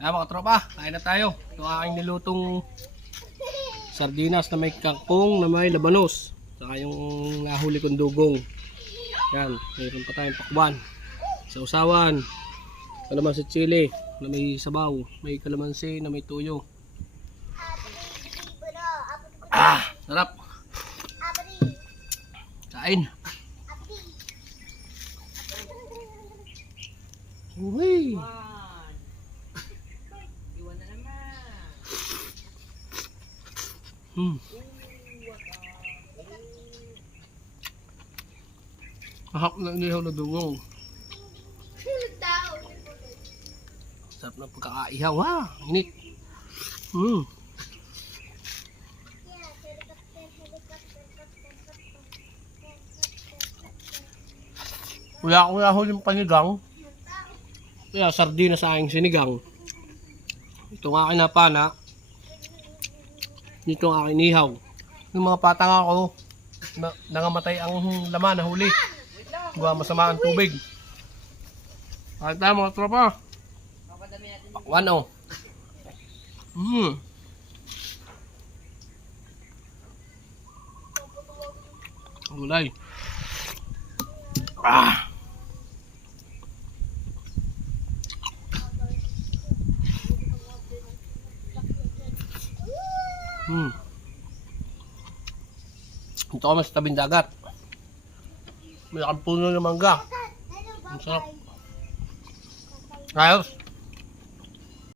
Ayan mga tropa, kain na tayo. Ito ang aking nilutong sardinas na may kangkong na may labanos. Saka yung nahuli kong dugong. Yan, mayroon pa tayong pakwan. Sausawan. Kalamansi chili na may sabaw. May kalamansi na may tuyo. Ah, sarap. Kain. Uy. Mahap na inihaw na dugong. Sarap na pagkakaihaw ha. Init. Wala akong nahuli yung panigang. Kaya sardinas sa aking sinigang. Ito ang aking napana. Dito ang aking ihaw. Yung mga patanga ko, nangamatay ang laman na huli. Gawa masama ang tubig. Kahit tayo mga tropa. Pakwan o. Gulay. Ah. Ito kami sa tabing dagat. May puno ng mangga. Ang sarap. Ayos.